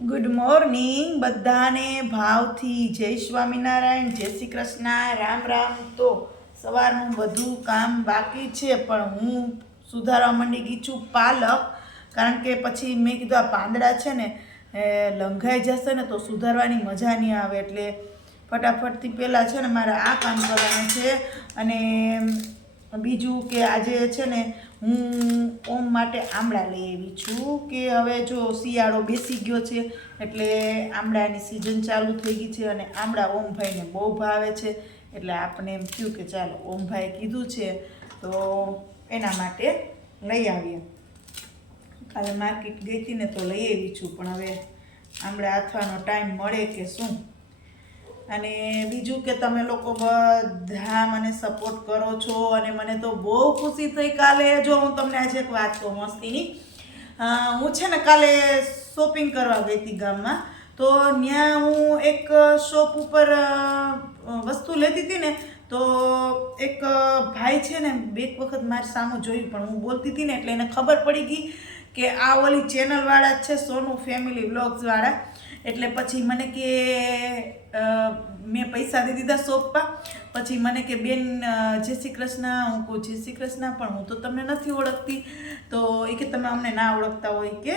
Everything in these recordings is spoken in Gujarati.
ગુડ મોર્નિંગ બધાને ભાવથી જય સ્વામિનારાયણ, જય શ્રી કૃષ્ણ, રામ રામ. તો સવારનું બધું કામ બાકી છે, પણ હું સુધારવા માંડી ગઈ છું પાલક, કારણ કે પછી મેં કીધું આ પાંદડા છે ને, એ લંઘાઈ જશે ને તો સુધારવાની મજા નહીં આવે. એટલે ફટાફટથી પહેલાં છે ને મારે આ કામ કરવાનું છે. અને બીજું કે આજે છે ને હું ઓમ માટે આમળા લઈ આવી છું કે હવે જો શિયાળો બેસી ગયો છે એટલે આમળાની સિઝન ચાલુ થઈ ગઈ છે અને આમળા ઓમભાઈને બહુ ભાવે છે. એટલે આપણે એમ થયું કે ચાલો ઓમભાઈ કીધું છે, તો એના માટે લઈ આવીએ. કાલે માર્કેટ ગઈ હતી ને તો લઈ આવી છું, પણ હવે આમળા આથવાનો ટાઈમ મળે કે શું? અને બીજું કે તમે લોકો બધા મને સપોર્ટ કરો છો અને મને તો બહુ ખુશી થઈ કાલે. જો હું તમને આજે એક વાત કહું મસ્તીની. હું છે ને કાલે શોપિંગ કરવા ગઈ હતી ગામમાં. તો ત્યાં હું એક શોપ ઉપર વસ્તુ લેતી હતી ને, તો એક ભાઈ છે ને, બે વખત મારી સામે જોયું, પણ હું બોલતી હતી ને એટલે એને ખબર પડી ગઈ કે આ ઓલી ચેનલવાળા જ છે સોનું ફેમિલી વ્લોગ્સવાળા એટલે પછી મને કે મેં પૈસા દઈ દીધા શોપમાં પછી મને કે, બેન જય શ્રી કૃષ્ણ. હું કહું, જય શ્રી કૃષ્ણ. પણ હું તો તમને નથી ઓળખતી. તો એ કે, તમે અમને ના ઓળખતા હોય કે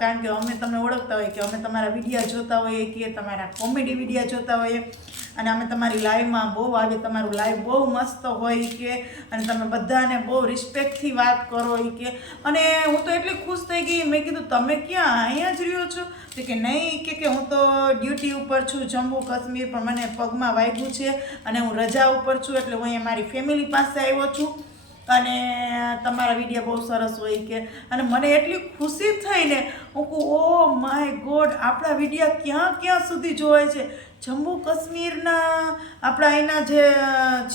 કારણ કે અમે તમને ઓળખતા હોય કે, અમે તમારા વિડીયા જોતા હોઈએ કે, તમારા કોમેડી વિડીયા જોતા હોઈએ. અને અમે તમારી લાઈવમાં બહુ આવે તમારું લાઈવ બહુ મસ્ત હોય કે, અને તમે બધાને બહુ રિસ્પેક્ટથી વાત કરો એ કે. અને હું તો એટલી ખુશ થઈ ગઈ, મેં કીધું, તમે ક્યાં અહીંયા જ રહ્યો છો? તો કે, નહીં કે કે હું તો ડ્યુટી ઉપર છું, જમ્મુ કાશ્મીર, પણ મને પગમાં વાગ્યું છે અને હું રજા ઉપર છું, એટલે હું અહીંયા મારી ફેમિલી પાસે આવ્યો છું. અને તમારા વીડિયો બહુ સરસ હોય કે, અને મને એટલી ખુશી થઈ ને, હું કહું ઓ માય ગોડ આપણા વિડીયા ક્યાં ક્યાં સુધી જોવાય છે? જમ્મુ કાશ્મીરના આપણા અહીંના જે,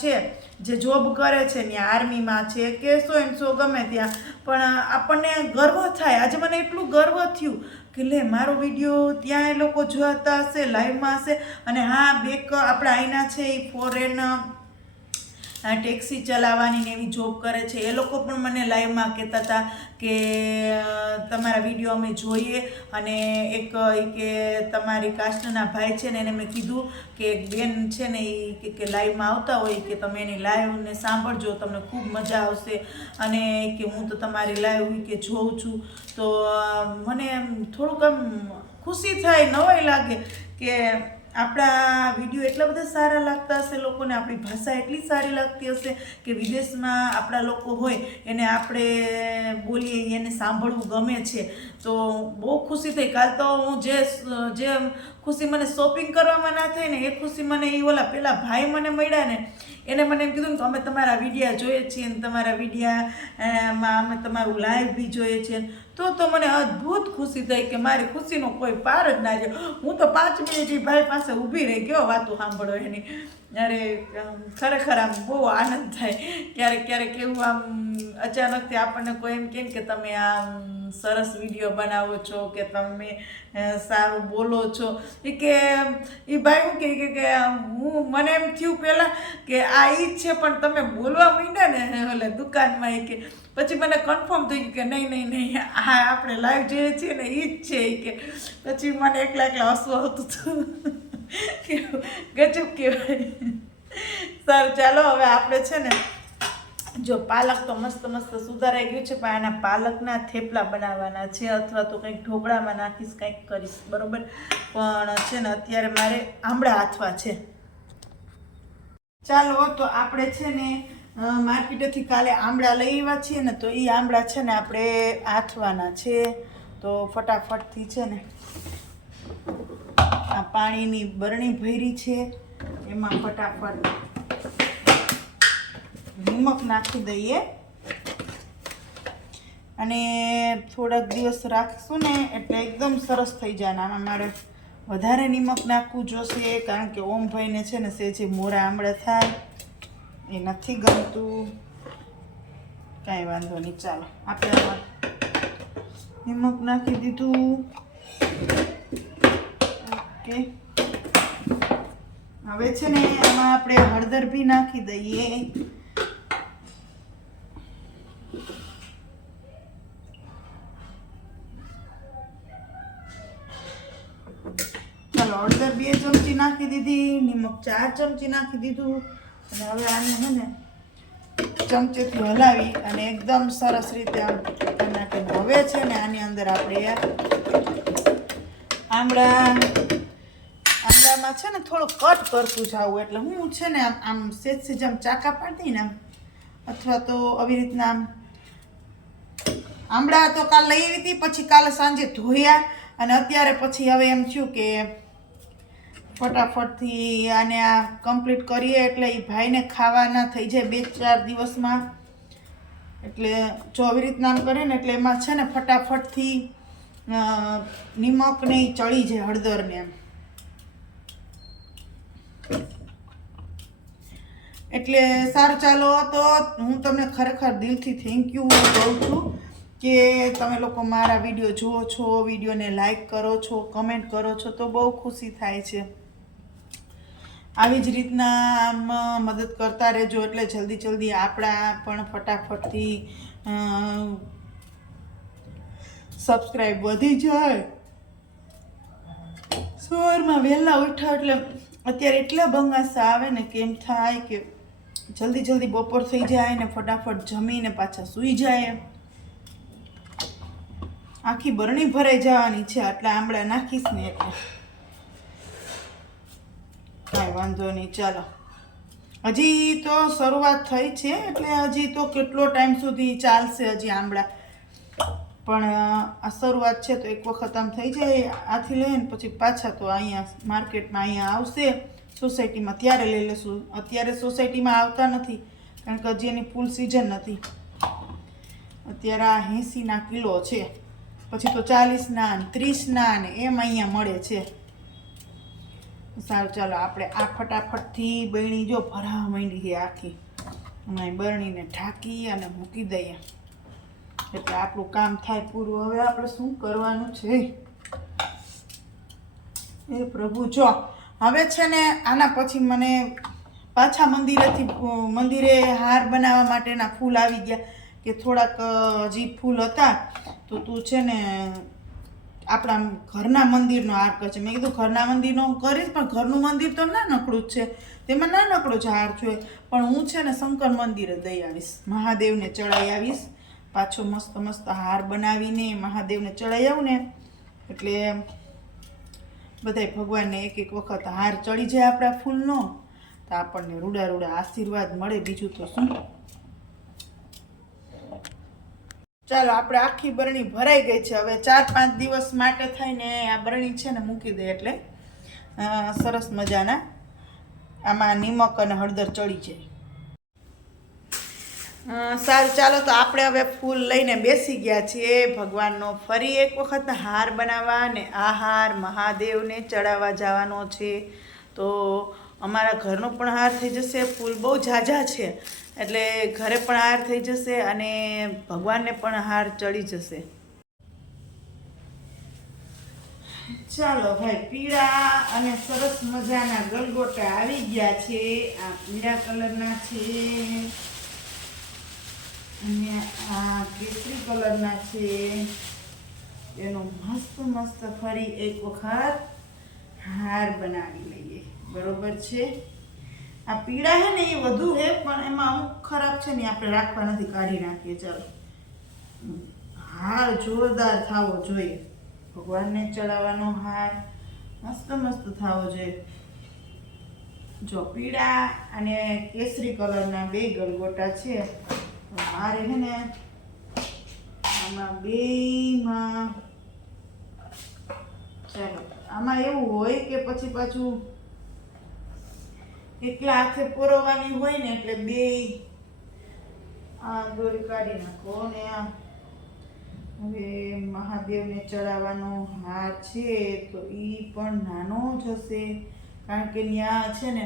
છે, જે જોબ કરે છે, ત્યાં આર્મીમાં છે કે સો એમ સો ગમે ત્યાં, પણ આપણને ગર્વ થાય. આજે મને એટલું ગર્વ થયું કે, લે, મારો વીડિયો ત્યાં એ લોકો જોતા હશે લાઈવમાં હશે, અને હા બેક આપણા અહીંના છે, એ ફોરેન ટેક્સી ચલાવવાની ને એવી જોબ કરે છે. એ લોકો પણ મને લાઈવમાં કહેતા હતા કે તમારા વીડિયો અમે જોઈએ અને એક કે તમારી કાસ્ટના ભાઈ છે ને એને મેં કીધું કે એક બેન છે ને એ કે લાઈવમાં આવતા હોય કે તમે એની લાઈવને સાંભળજો, તમને ખૂબ મજા આવશે. અને કે હું તો તમારી લાઈવ કે જોઉં છું. તો મને થોડુંક આમ ખુશી થાય, નવાઈ લાગે કે આપણા વીડિયો એટલા બધા સારા લાગતા હશે લોકોને, આપણી ભાષા એટલી સારી લાગતી હશે કે વિદેશમાં આપણા લોકો હોય એને આપણે બોલીએ, એને સાંભળવું ગમે છે. તો બહુ ખુશી થઈ. કાલ તો હું જે જે ખુશી મને શોપિંગ કરવામાં ના થઈ ને, એ ખુશી મને એ ઓલા પેલા ભાઈ મને મળ્યા ને, એને મને એમ કીધું કે અમે તમારા વિડીયા જોઈએ છીએ ને તમારા વિડીયામાં અમે તમારું લાઈવ બી જોઈએ છીએ. તો તો મને અદ્ભુત ખુશી થઈ કે મારી ખુશીનો કોઈ પાર જ ના રહ્યો હું તો પાંચ મિનિટ ભાઈ પાસે ઊભી રહી ગયો વાતો સાંભળો એની. અરે ખરેખર આમ બહુ આનંદ થાય. ક્યારેક ક્યારેક એવું આમ અચાનકથી આપણને કોઈ એમ કેમ કે તમે આમ સરસ વીડિયો બનાવો છો કે તમે સારું બોલો છો. એ કે, એ ભાઈ હું કહે કે, હું, મને એમ થયું પહેલાં કે આ એ જ છે, પણ તમે બોલવા માંડ્યા ને, એટલે દુકાનમાં એ કે, પછી મને કન્ફર્મ થઈ ગયું કે નહીં નહીં નહીં, આ આપણે લાઈવ જોઈએ છીએ ને એ જ છે, એ કે. પછી મને એકલા એકલા હસવું હતું. કેવું ગજબ કહેવાય. સારું, ચાલો હવે આપણે છે ને, જો પાલક તો મસ્ત મસ્ત સુધારાઈ ગયું છે, પણ આના પાલકના થેપલા બનાવવાના છે, અથવા તો કંઈક ઢોકળામાં નાખીશ, કંઈક કરીશ, બરોબર? પણ છે ને, અત્યારે મારે આંબળા હાથવા છે. ચાલો, તો આપણે છે ને માર્કેટેથી કાલે આંબળા લઈ આવ્યા છીએ ને, તો એ આંબળા છે ને, આપણે આથવાના છે. તો ફટાફટથી છે ને આ પાણીની બરણી ભરી છે. એમાં ફટાફટ નિમક નાખી દઈએ. અને થોડાક દિવસ રાખશું ને એટલે એકદમ સરસ થઈ જાય. આમાં મારે વધારે નિમક નાખવું જોશે, કારણ કે ઓમભાઈને છે ને સેજે મોરા આમળા થાય. એ નથી ગમતું. કાંઈ વાંધો નહીં, ચાલો. આપણે નિમક નાખી દીધું. ઓકે. હવે છે ને આમાં આપણે હળદર બી નાખી દઈએ. હળદર બે ચમચી નાખી દીધી, નિમક ચાર ચમચી નાખી દીધું. અને હવે આને છે ને ચમચેથી હલાવી અને એકદમ સરસ રીતે આમ કરી હવે છે ને આની અંદર આપણે આમળા આમળામાં છે ને થોડો કટ કરતું જાવું એટલે હું છે ને આમ આમ સેજ સેજ આમ ચાકા પાડતી ને આમ અથવા તો આવી રીતના આમ આંબળા તો કાલ લઈ આવી હતી, પછી કાલે સાંજે ધોયા અને અત્યારે પછી હવે એમ થયું કે ફટાફટથી આને આ કમ્પ્લીટ કરીએ એટલે એ ભાઈને ખાવાના થઈ જાય બે ચાર દિવસમાં. એટલે જો આવી રીતના આમ કરે ને એટલે એમાં છે ને ફટાફટથી નિમક ને ચડી જાય હળદરને એમ. એટલે સારું ચાલો તો હું તમને ખરેખર દિલથી થેન્ક યુ કહું છું કે તમે લોકો મારા વીડિયો જુઓ છો વિડીયોને લાઈક કરો છો કમેન્ટ કરો છો તો બહુ ખુશી થાય છે. આવી જ રીતના આમ મદદ કરતા રહેજો એટલે જલ્દી જલ્દી આપણા પણ ફટાફટથી સબસ્ક્રાઈબ વધી જાય. સવારમાં વહેલા ઉઠા એટલે અત્યારે એટલા બંગાસા આવે ને કે એમ થાય કે જલ્દી જલ્દી બપોર થઈ જાય ને ફટાફટ જમીને પાછા સૂઈ જાય. આખી બરણી ભરાઈ જવાની છે, આટલા આંબળા નાખીશ ને એટલે. કાંઈ વાંધો નહીં, ચાલો. હજી તો શરૂઆત થઈ છે, એટલે હજી તો કેટલો ટાઈમ સુધી ચાલશે હજી આંબળા? પણ આ શરૂઆત છે તો એક વખત આમ થઈ જાય આથી લઈને પછી પાછા તો અહીંયા માર્કેટમાં અહીંયા આવશે. સોસાયટીમાં ત્યારે લઈ લઈશું. અત્યારે સોસાયટીમાં આવતા નથી, કારણ કે હજી એની ફૂલ સિઝન નથી. અત્યારે આ એંસીના કિલો છે. પછી તો ચાલીસના ને ત્રીસના ને એમ અહીંયા મળે છે. સારું, ચાલો આપણે આ ફટાફટથી બરણી જો ભરાવા માંડી છે આખી. અને બરણીને ઢાંકી અને મૂકી દઈએ. એટલે આપણું કામ થાય પૂરું. હવે આપણે શું કરવાનું છે? એ પ્રભુ, જો, હવે છે ને આના પછી મને પાછા મંદિરેથી, મંદિરે હાર બનાવવા માટેના ફૂલ આવી ગયા કે થોડાક હજી ફૂલ હતા. તો તું છે ને આપણા ઘરના મંદિરનો હાર કરશે મેં કીધું ઘરના મંદિરનો કરીશ, પણ ઘરનું મંદિર તો નાનકડું જ છે. તેમાં નાનકડો જ હાર જોઈએ. પણ હું છે ને શંકર મંદિરે દઈ આવીશ. મહાદેવને ચડાવી આવીશ. પાછો મસ્ત મસ્ત હાર બનાવીને મહાદેવને ચડાઈ આવું ને, એટલે બધાય ભગવાનને એક એક વખત હાર ચડી જાય આપણા ફૂલનો, તો આપણને રૂડા રૂડા આશીર્વાદ મળે. બીજું તો શું? ચાલો, આપણે આખી બરણી ભરાઈ ગઈ છે. હવે ચાર પાંચ દિવસ માટે થઈને આ બરણી છે ને મૂકી દે એટલે સરસ મજાના. આમાં નિમક અને હળદર ચડી જાય. સારું, ચાલો તો આપણે હવે ફૂલ લઈને બેસી ગયા છીએ. ભગવાનનો ફરી એક વખત હાર બનાવવા અને આ હાર મહાદેવને ચડાવવા જવાનો છે. તો અમારા ઘરનો પણ હાર થઈ જશે. ફૂલ બહુ ઝાઝા છે. એટલે ઘરે પણ હાર થઈ જશે અને ભગવાનને પણ હાર ચડી જશે. ચાલો ભાઈ, પીળા અને સરસ મજાના ગલગોટા આવી ગયા છે. આ પીળા કલરના છે. અને આ કેસરી કલરના છે. એનો મસ્ત મસ્ત ફરી એક વખત હાર બનાવી લઈએ. બરોબર છે? આ પીળા છે ને એ વધુ હે, પણ એમાં અમુક ખરાબ છે ને આપણે રાખવા નથી, કાઢી નાખીએ. ચાલો. હાર જોરદાર થવો જોઈએ. ભગવાનને ચડાવવાનો હાર મસ્ત મસ્ત થવો જોઈએ. જો પીળા અને કેસરી કલરના બે ગલગોટા છે. મારે છે ને આમાં બેમાં ચાલો, આમાં એવું હોય કે પછી પાછું એકલા હાથે પોરવવાની હોય ને એટલે બે આ દોરી કાઢી નાખો ને આ. હવે મહાદેવને ચડાવવાનો હાર છે તો એ પણ નાનો જ હશે. કારણ કે ત્યાં છે ને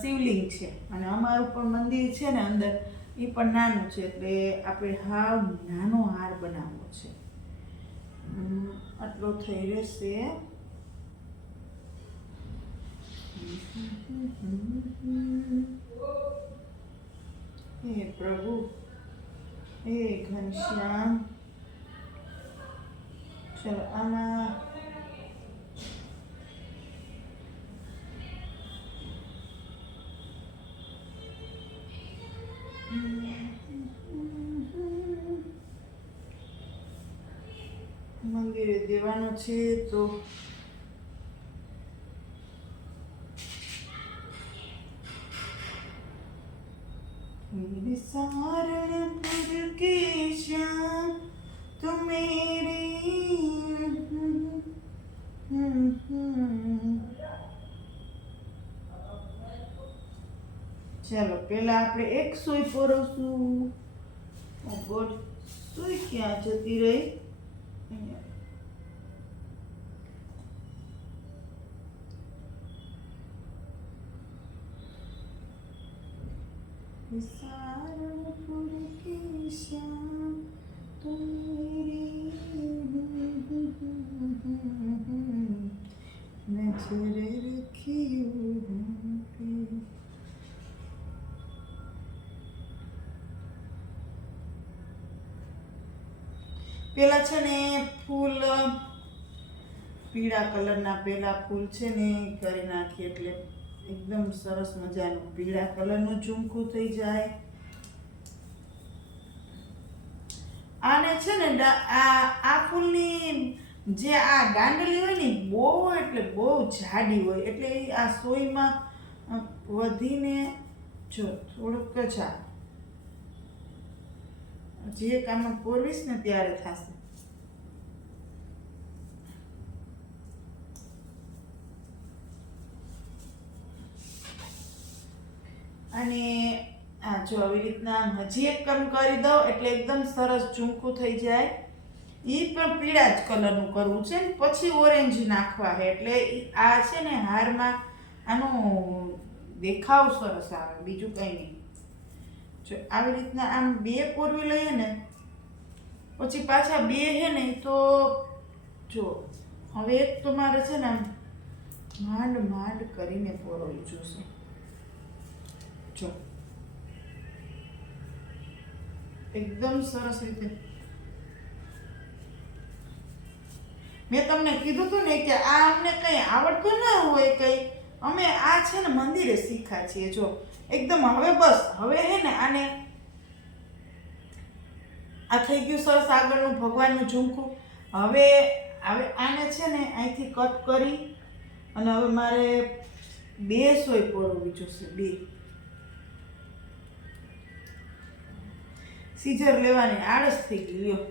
શિવલિંગ છે અને અમારું પણ મંદિર છે ને અંદર એ પણ નાનું છે એટલે આપણે હાવ નાનો હાર બનાવવો છે. આટલો થઈ રહેશે. હે પ્રભુ, હે ઘનશ્યામ. ચલો, આમાં મંદિરે દેવાનો છે તો સારા ચાલો પહેલાં આપણે એક સોય પરોશું ઓ ગોડ સોય ક્યાં જતી રહી સારણપુર કે શ્યામ તુરે નજર રખી પેલા છે ને ફૂલ, પીળા કલરના પેલા ફૂલ છે ને કરી નાખીએ એટલે એકદમ સરસ મજાનું પીળા કલરનું ઝુમકું થઈ જાય. આને છે ને આ આ ફૂલની જે આ દાંડલી હોય ને બહુ એટલે બહુ જાડી હોય એટલે આ સોયમાં વધીને જો, થોડુંક જ આ જે કામમાં પૂરવીશ ને ત્યારે થશે. અને આ જો આવી રીતના હજી એક કામ કરી દઉં એટલે એકદમ સરસ ઝૂંખું થઈ જાય. એ પણ પીળા જ કલરનું કરવું છે ને પછી ઓરેન્જ નાખવા છે એટલે આ છે ને હારમાં આનો દેખાવ સરસ આવે, બીજું કંઈ નહીં. જો આવી રીતના આમ બે પોરવી લઈએ ને, પછી પાછા બે છે ને, તો જો, હવે એક તો મારે છે ને આમ માંડ માંડ કરીને પોરવી જોશે. જો. એકદમ સરસ રીતે. મેં તમને કીધું હતું ને કે આ અમને કંઈ આવડતું ના હોય કંઈ, અમે આ છે ને મંદિરે શીખ્યા છીએ. જો એકદમ હવે બસ, હવે હે ને આને આ થઈ ગયું સરસ આગળનું ભગવાનનું ઝુમકું હવે હવે આને છે ને અહીંથી કટ કરી અને હવે મારે બે સોય પોરવવી જોશે બે. સીઝર લેવાની આળસ થઈ ગઈ, લ્યો.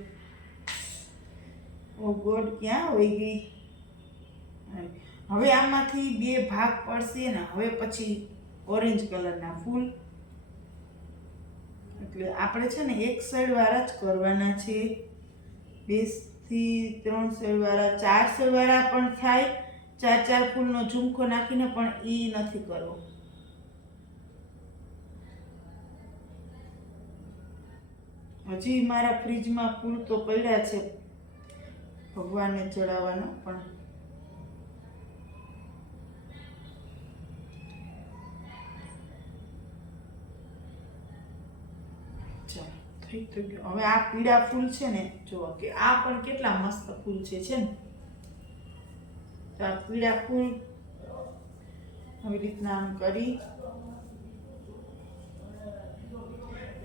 ઓ ગોડ, ક્યાં હોઈ ગઈ? હવે આમાંથી બે ભાગ પડશે ને, હવે પછી ઓરેન્જ કલરના ફૂલ. એટલે આપણે છે ને એક સાઈડ જ કરવાના છે. બેથી ત્રણ સાઈડ ચાર સાઈડ પણ થાય. ચાર ચાર ફૂલનો ઝુમકો નાખીને પણ એ નથી કરવો. હજી મારા ફ્રીજમાં ફૂલ તો પડ્યા છે. ભગવાનને ચડાવવાના પણ. ચાલો થઈ તો ગયું. હવે આ પીળા ફૂલ છે ને જુઓ કે આ પણ કેટલા મસ્ત ફૂલ છે છે ને? તો આ પીળા ફૂલ આવી રીતના આમ કરી.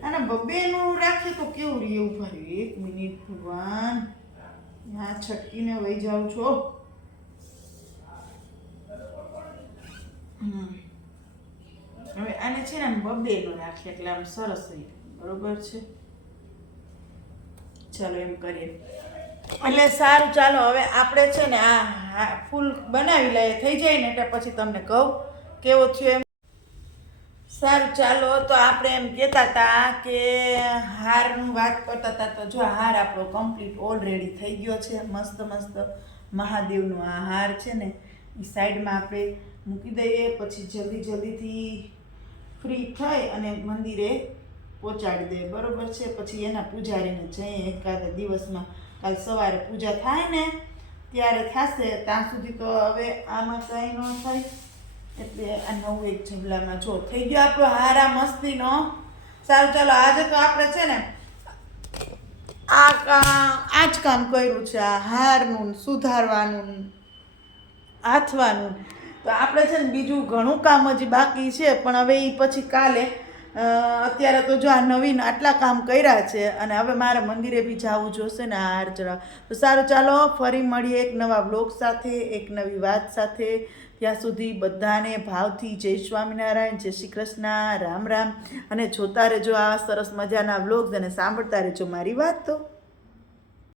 અને બબ્બેનું રાખીએ તો કેવું રે એવું ભર્યું એક મિનિટ, ભગવાન. આ છટકીને વહી જાઉં છો. હવે આને છે ને આમ બબ્બેનો રાખીએ એટલે આમ સરસ રહી બરોબર છે? ચાલો એમ કરીએ. એટલે સારું, ચાલો હવે આપણે છે ને આ ફૂલ બનાવી લઈએ. થઈ જાય ને એટલે પછી તમને કહું કેવો થયો એમ. સારું, ચાલો તો આપણે એમ કહેતા હતા કે હારનું વાત કરતા હતા તો જો હાર આપણો કમ્પ્લીટ ઓલરેડી થઈ ગયો છે. મસ્ત મસ્ત મહાદેવનો આ હાર છે ને, એ સાઈડમાં આપણે મૂકી દઈએ. પછી જલ્દી, જલ્દીથી ફ્રી થઈ અને મંદિરે પહોંચાડી દઈએ બરોબર છે? પછી એના પૂજારીને જઈએ એકાદ દિવસમાં કાલ સવારે પૂજા થાય ને ત્યારે થશે. ત્યાં સુધી તો હવે આમાં કંઈ ન થાય. એટલે આ નવું એક જમલામાં જો થઈ ગયો આપણો હારા મસ્તીનો. સારું, ચાલો આજે તો આપણે છે ને આ આ જ કામ કર્યું છે, આ હારનું, સુધારવાનું, હાથવાનું. તો આપણે છે ને બીજું ઘણું કામ હજી બાકી છે, પણ હવે એ પછી કાલે અત્યારે તો જો આ નવીન આટલા કામ કર્યા છે અને હવે મારે મંદિરે બી જવું જોશે ને આ હાર ચડાવ તો સારું, ચાલો ફરી મળીએ એક નવા બ્લોગ સાથે, એક નવી વાત સાથે. ત્યાં સુધી બધાને ભાવથી જય સ્વામિનારાયણ, જય શ્રી કૃષ્ણ, રામ રામ. અને જોતા રહેજો આ સરસ મજાના બ્લોગ્સ અને સાંભળતા રહેજો મારી વાત તો.